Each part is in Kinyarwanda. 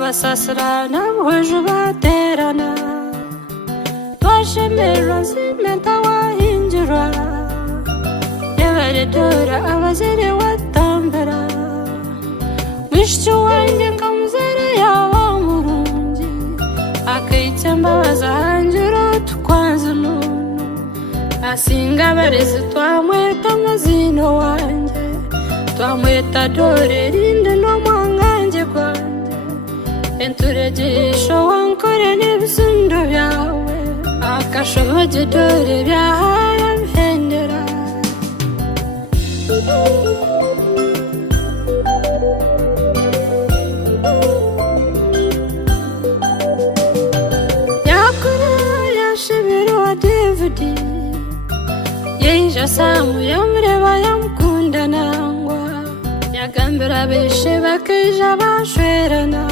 abasasirana buje baterana twashemerwa nsimenta wahingira yabare Dorah abazere watambera mwishyo wanjye nkamuzere yawa murungi akayitsemba bazahangira tukwanze nunu asinga barezi twamweta amazino wanjye twamweta Dorah rinde no mwanganje kwanje enturegisho wankore n'ibisundo byawe akashoboje Dorah byahaye bihendera yakora yashimira wa David yeja samu yamureba yamukunda nangwa yagambira beshe bakeja bashwerana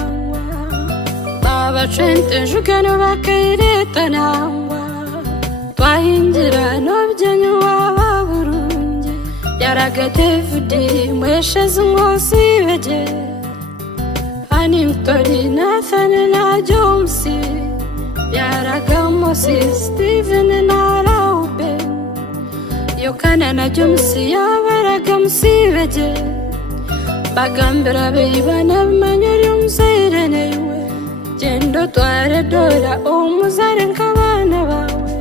abacente jugano bakayireta nangwa twahingira n'obyenyu waba burungi yaraga David mwesheze ngosi beje ani mtori Nathan na James yaraga Moses Stephen na Reuben Yokana na James yabaraga musibeje bagambira bibana bimanyuri umsirene Jendo tware Dorah umuzare nk'abana bawe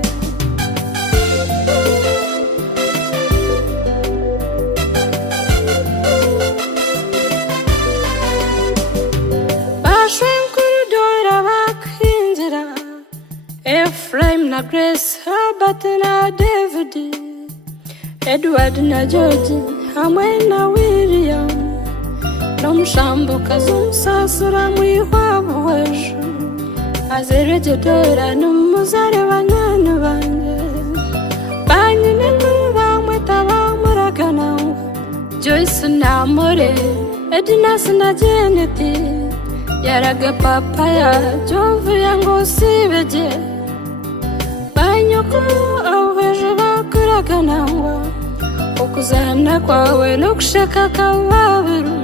bashwenkuru Dorah bakinjira Ephraim na Grace Herbert na David Edward na George hamwe na William n'omushambukazi omusasura mwihwabo wejo azereje Dorah n'umuzare banywani banje banyine bamweta bamuragana Joyce na More Edna na Janet yaraga papa ya Jove yangosi beje banyoko awejo bakuragana okuzana kwawe no kushaka kababiru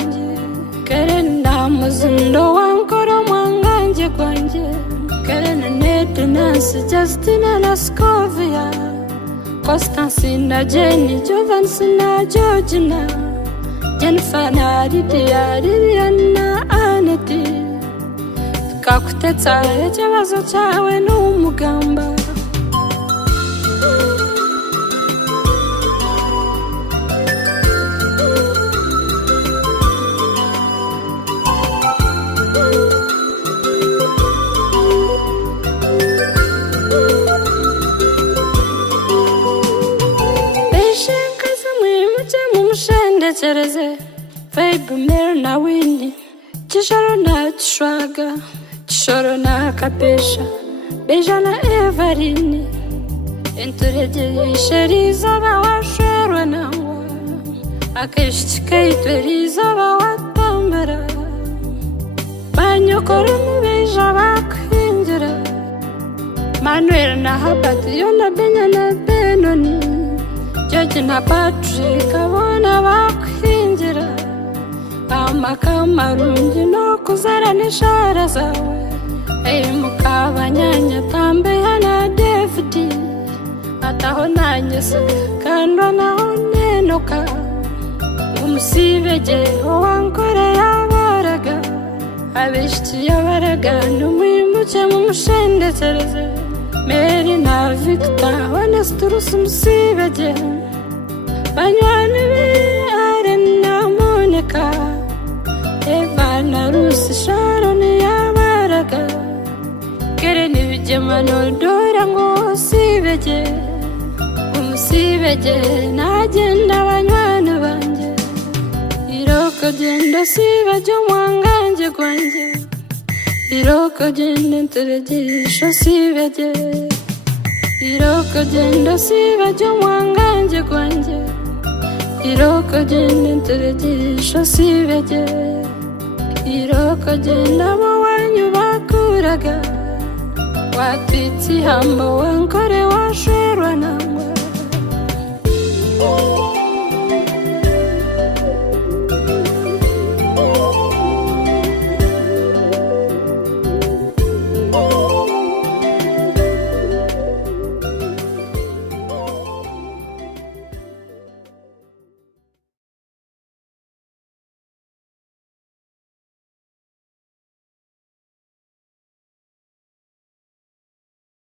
Kerena muzindo wankoro mwanganje kwanje Kerena Ned Nancy Justina na Scovia Constance na Jenny Jovance na Georgina Jennifer na Lydia Lilian na Annette tukakutetsa ikibazo cyawe n'umugamba Tereze, Fabe Mer na Winnie, Chishoro na Chishwaga, Chishoro na Kapesha, Beja na Evarini, Entureje Sheriza bawashwerwe nawe, Akeshtika itweriza bawatambera, Banyokora mubeja bakwinjira, Manuel na Habati yona Benya na Benoni, George na Patrick abona bakwinjira amakamarungi no kuzarana ishara zawe mukabanyanya tambeya na David ataho nanyese kandwa naho nenoka umusibeje wankore yabaraga abeshiti yabaraga n'umwimuke mu mushendetereze Mary na Victor Honestus umusibeje banywani be Aren na Monica Eva na Rusi Sharon yabaraga Keren ibijemano Dorah ngo sibeje umusibeje nagenda banywani banje iroko genda sibeje mwanganje kwanje iroko genda nteregisho sibeje iroko genda sibeje mwanganje kwanje iroko genda nteregisho sibeje iroko genda bawanyu bakuraga watwitsi hambo wankore washwerwa nangwa